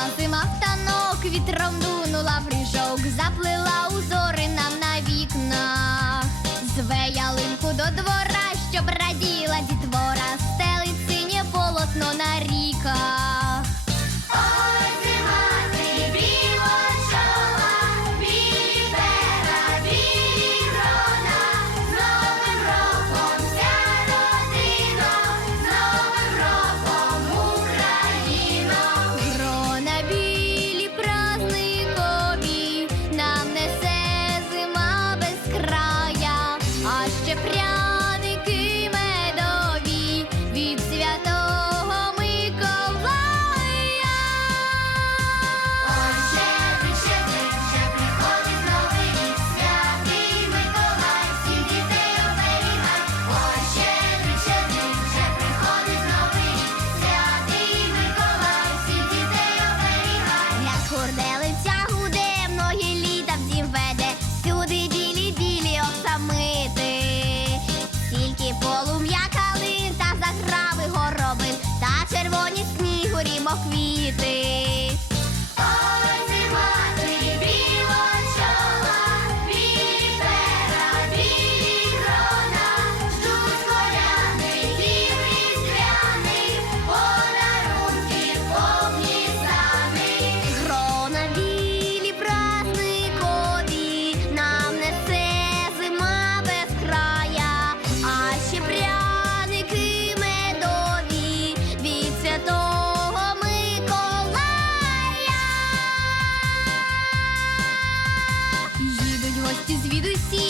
Ланцима в танок, вітром дунула фріжок, заплила узори нам на вікнах, зве ялинку до двора, щоб раділа дітвора, стелить синє полотно на ріках. Пряники 苦しい